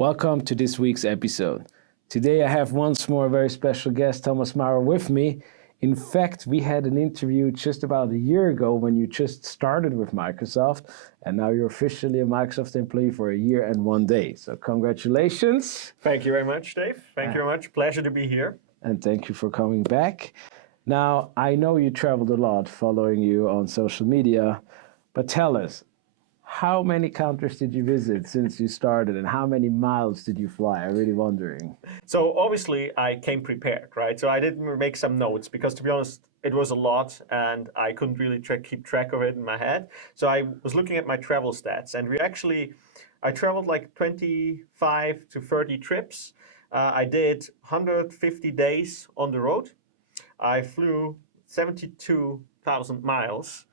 Welcome to this week's episode. Today I have once more a very special guest, Thomas Maurer, with me. In fact, we had an interview just about a year ago when you just started with Microsoft, and now you're officially a Microsoft employee for a year and 1 day. So congratulations. Thank you very much, Dave. Thank you very much. Pleasure to be here. And thank you for coming back. Now, I know you traveled a lot following you on social media, but tell us, how many countries did you visit since you started, and how many miles did you fly? I'm really wondering. So obviously I came prepared, right? So I didn't make some notes because, to be honest, it was a lot and I couldn't really keep track of it in my head. So I was looking at my travel stats, and I traveled like 25 to 30 trips. I did 150 days on the road. I flew 72,000 miles.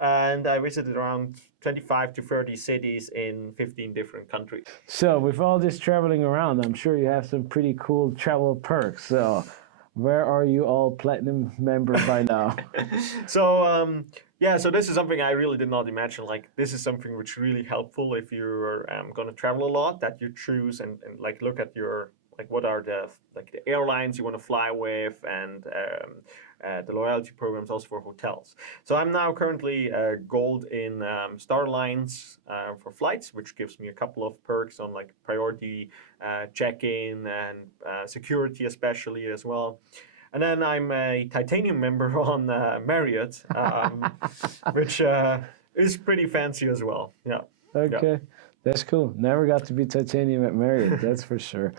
And I visited around 25 to 30 cities in 15 different countries. So with all this traveling around, I'm sure you have some pretty cool travel perks. So where are you all platinum members by now? So this is something I really did not imagine. Like, this is something which is really helpful if you're going to travel a lot, that you choose and like look at your, like, what are the airlines you want to fly with, and the loyalty programs also for hotels. So I'm now currently gold in Star Alliance for flights, which gives me a couple of perks on like priority check-in and security especially as well. And then I'm a titanium member on Marriott, which is pretty fancy as well. Yeah. Okay. Yeah. That's cool. Never got to be titanium at Marriott, that's for sure.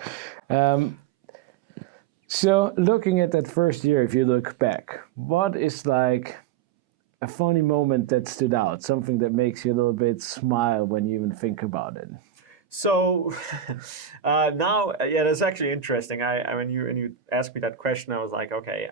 So looking at that first year, if you look back, what is like a funny moment that stood out? Something that makes you a little bit smile when you even think about it? So now, that's actually interesting. When you asked me that question, I was like, okay,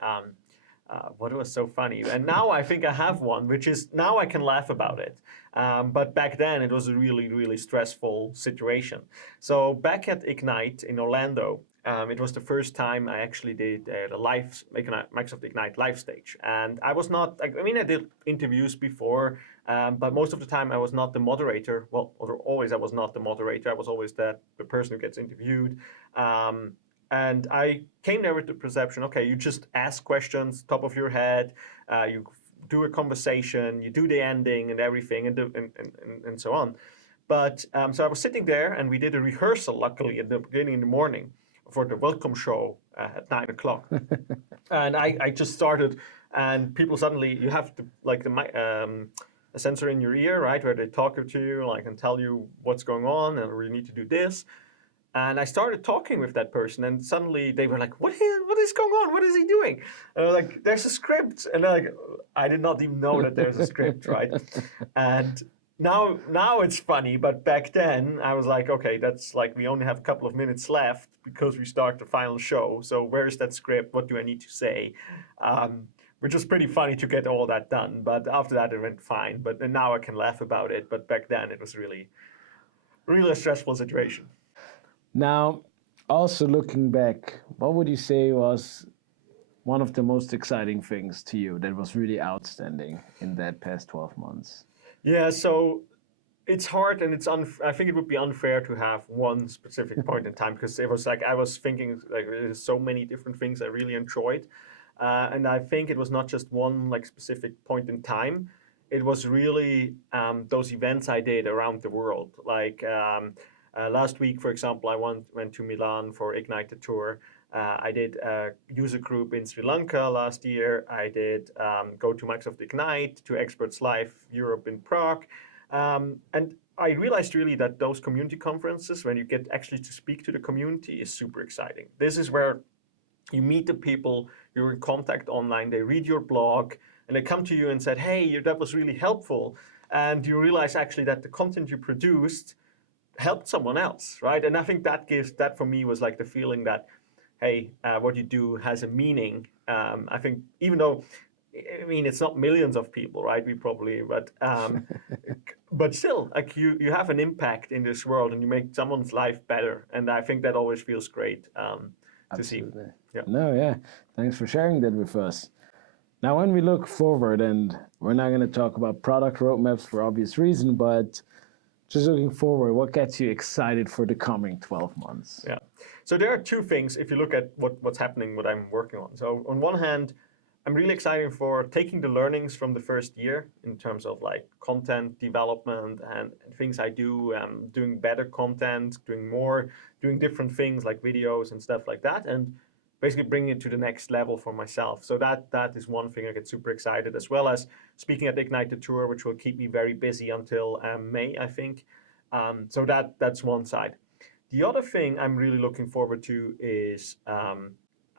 what was so funny? And now I think I have one, which is, now I can laugh about it. But back then it was a really, really stressful situation. So back at Ignite in Orlando, it was the first time I actually did the Microsoft Ignite live stage. And I was not, I did interviews before, but most of the time I was not the moderator. Well, always I was not the moderator. I was always the person who gets interviewed. And I came there with the perception, okay, you just ask questions, top of your head, you do a conversation, you do the ending and everything, and so on. But so I was sitting there, and we did a rehearsal, luckily, at the beginning in the morning for the welcome show at 9 o'clock. And I just started, and people suddenly, you have to, like, a sensor in your ear, right, where they talk to you, like, and tell you what's going on, and we need to do this. And I started talking with that person, and suddenly they were like, what is going on? What is he doing? And I was like, there's a script. And like, I did not even know that there's a script, right? And now it's funny, but back then I was like, okay, that's like, we only have a couple of minutes left because we start the final show. So where is that script? What do I need to say? Which was pretty funny to get all that done. But after that, it went fine. But now I can laugh about it. But back then it was really, really a stressful situation. Now, also looking back, what would you say was one of the most exciting things to you that was really outstanding in that past 12 months? Yeah, so it's hard, and I think it would be unfair to have one specific point in time, because it was like, I was thinking, like, there's so many different things I really enjoyed. And I think it was not just one like specific point in time. It was really those events I did around the world. Like, last week, for example, I went to Milan for Ignite the Tour. I did a user group in Sri Lanka last year. I did go to Microsoft Ignite, to Experts Live Europe in Prague. And I realized really that those community conferences, when you get actually to speak to the community, is super exciting. This is where you meet the people, you're in contact online, they read your blog, and they come to you and said, hey, that was really helpful. And you realize actually that the content you produced helped someone else, right? And I think that for me was like the feeling that, hey, what you do has a meaning. I think, even though, it's not millions of people, right? But still, like, you have an impact in this world, and you make someone's life better. And I think that always feels great to see. Yeah. No, yeah. Thanks for sharing that with us. Now, when we look forward, and we're not going to talk about product roadmaps for obvious reason, but just looking forward, what gets you excited for the coming 12 months? Yeah. So there are two things if you look at what's happening, what I'm working on. So on one hand, I'm really excited for taking the learnings from the first year in terms of like content development and things I do, doing better content, doing different things like videos and stuff like that, and basically bringing it to the next level for myself. So that is one thing I get super excited, as well as speaking at Ignite the Tour, which will keep me very busy until May, I think. So that's one side. The other thing I'm really looking forward to is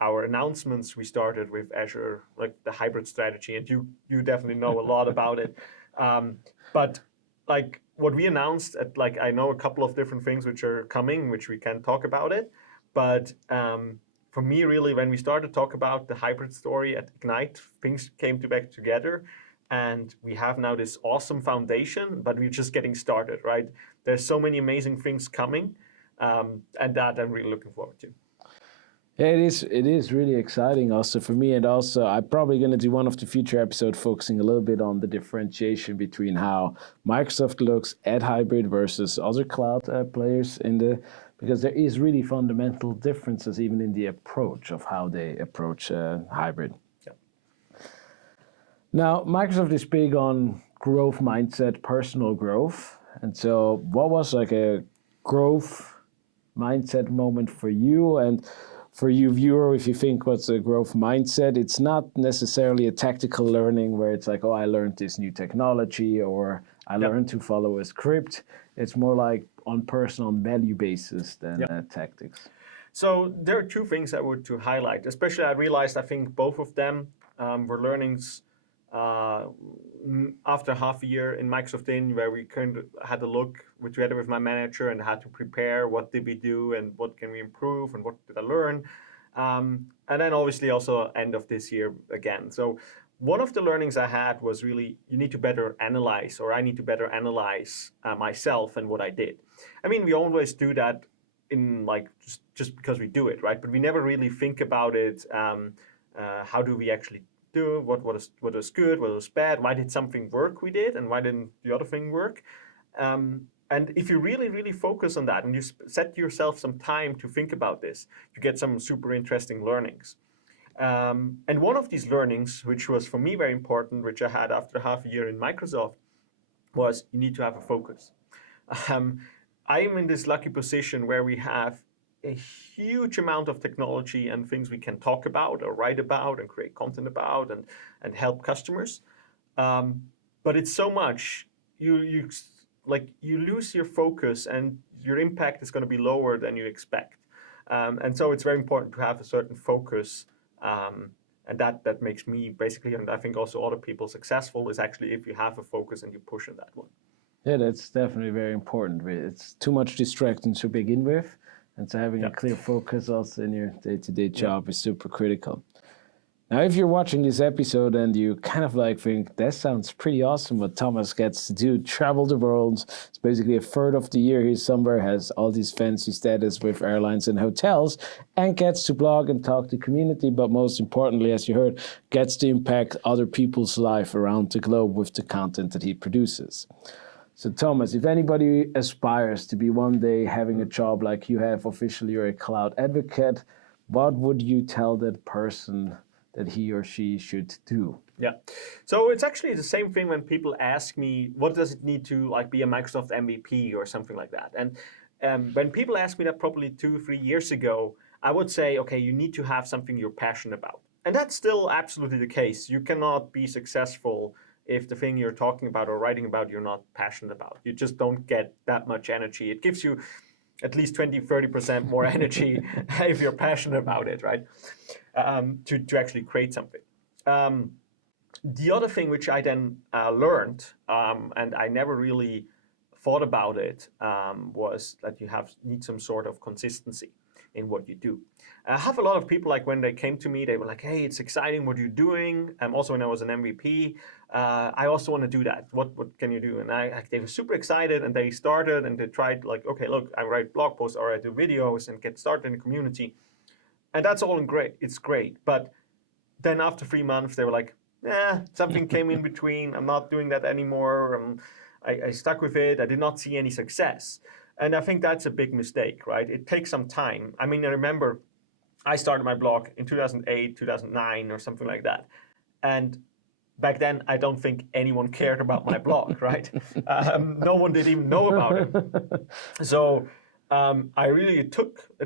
our announcements we started with Azure, like the hybrid strategy, and you definitely know a lot about it. But like what we announced at, like, I know a couple of different things which are coming, which we can talk about it. But for me, really, when we started to talk about the hybrid story at Ignite, things came back together. And we have now this awesome foundation, but we're just getting started, right? There's so many amazing things coming, and that I'm really looking forward to. Yeah, it is really exciting also for me, and also I'm probably going to do one of the future episodes focusing a little bit on the differentiation between how Microsoft looks at hybrid versus other cloud players because there is really fundamental differences even in the approach of how they approach hybrid. Yeah. Now, Microsoft is big on growth mindset, personal growth, and so what was like a growth mindset moment for you? And for you viewer, if you think what's a growth mindset, it's not necessarily a tactical learning where it's like, oh, I learned this new technology or I learned to follow a script. It's more like on personal value basis than tactics. So there are two things I would to highlight. Especially I realized I think both of them were learnings after half a year in Microsoft In, where we kind of had a look together with my manager and had to prepare what did we do and what can we improve and what did I learn. And then obviously also end of this year again. So one of the learnings I had was really you need to better analyze, or I need to better analyze myself and what I did. I mean, we always do that in like just because we do it, right? But we never really think about it. How do we actually do, what was good, what was bad, why did something work we did, and why didn't the other thing work? And if you really, really focus on that and you set yourself some time to think about this, you get some super interesting learnings. And one of these learnings, which was for me very important, which I had after half a year in Microsoft, was you need to have a focus. I am in this lucky position where we have a huge amount of technology and things we can talk about or write about and create content about and help customers. But it's so much, you lose your focus and your impact is going to be lower than you expect. And so it's very important to have a certain focus. And that makes me basically, and I think also other people successful, is actually if you have a focus and you push on that one. Yeah, that's definitely very important. It's too much distraction to begin with. And so having a clear focus also in your day-to-day job is super critical. Now, if you're watching this episode and you kind of like think, that sounds pretty awesome what Thomas gets to do, travel the world. It's basically a third of the year he's somewhere, has all these fancy status with airlines and hotels, and gets to blog and talk to community, but most importantly, as you heard, gets to impact other people's life around the globe with the content that he produces. So Thomas, if anybody aspires to be one day having a job like you have, officially you're a cloud advocate, what would you tell that person that he or she should do? Yeah, so it's actually the same thing when people ask me, what does it need to like be a Microsoft MVP or something like that? And when people asked me that probably 2-3 years ago, I would say, okay, you need to have something you're passionate about. And that's still absolutely the case. You cannot be successful if the thing you're talking about or writing about you're not passionate about. You just don't get that much energy. It gives you at least 20-30% more energy if you're passionate about it, right? To actually create something. The other thing which I then learned, and I never really thought about it, was that you need some sort of consistency in what you do. I have a lot of people, like when they came to me, they were like, hey, it's exciting what you're doing. Also when I was an MVP, I also want to do that. What can you do? And they were super excited and they started and they tried like, okay, look, I write blog posts or I do videos and get started in the community. And that's all great. It's great. But then after 3 months, they were like, something came in between. I'm not doing that anymore. I stuck with it. I did not see any success. And I think that's a big mistake, right? It takes some time. I mean, I remember I started my blog in 2008, 2009, or something like that. And back then, I don't think anyone cared about my blog, right? No one did even know about it. So it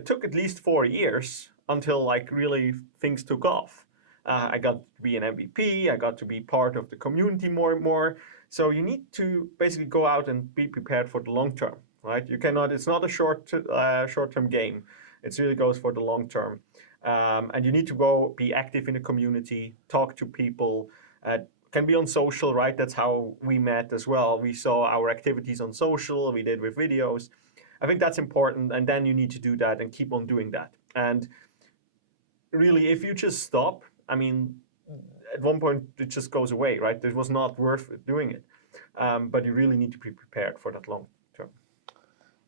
took at least 4 years until like really things took off. I got to be an MVP. I got to be part of the community more and more. So you need to basically go out and be prepared for the long term, right? You cannot. It's not a short-term game. It really goes for the long term. And you need to go be active in the community, talk to people. Can be on social, right? That's how we met as well. We saw our activities on social. We did with videos. I think that's important. And then you need to do that and keep on doing that. And really, if you just stop, I mean, at one point it just goes away, right? It was not worth doing it. But you really need to be prepared for that long term.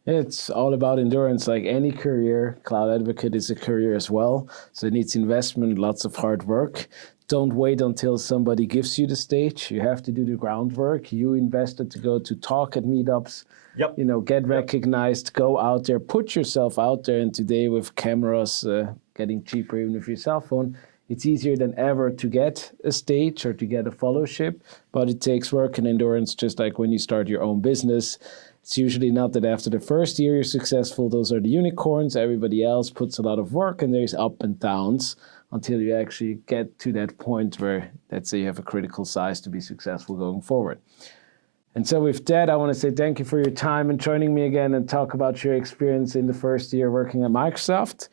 It's all about endurance. Like any career, cloud advocate is a career as well. So it needs investment, lots of hard work. Don't wait until somebody gives you the stage. You have to do the groundwork. You invested to go to talk at meetups, Yep. Get recognized, go out there, put yourself out there. And today with cameras getting cheaper, even with your cell phone, it's easier than ever to get a stage or to get a followership. But it takes work and endurance, just like when you start your own business. It's usually not that after the first year you're successful. Those are the unicorns. Everybody else puts a lot of work, and there's up and downs until you actually get to that point where, let's say, you have a critical size to be successful going forward. And so with that, I want to say thank you for your time and joining me again and talk about your experience in the first year working at Microsoft.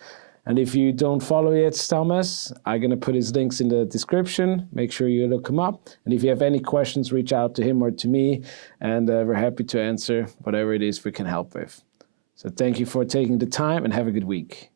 And if you don't follow yet Thomas, I'm going to put his links in the description. Make sure you look him up. And if you have any questions, reach out to him or to me. And we're happy to answer whatever it is we can help with. So thank you for taking the time and have a good week.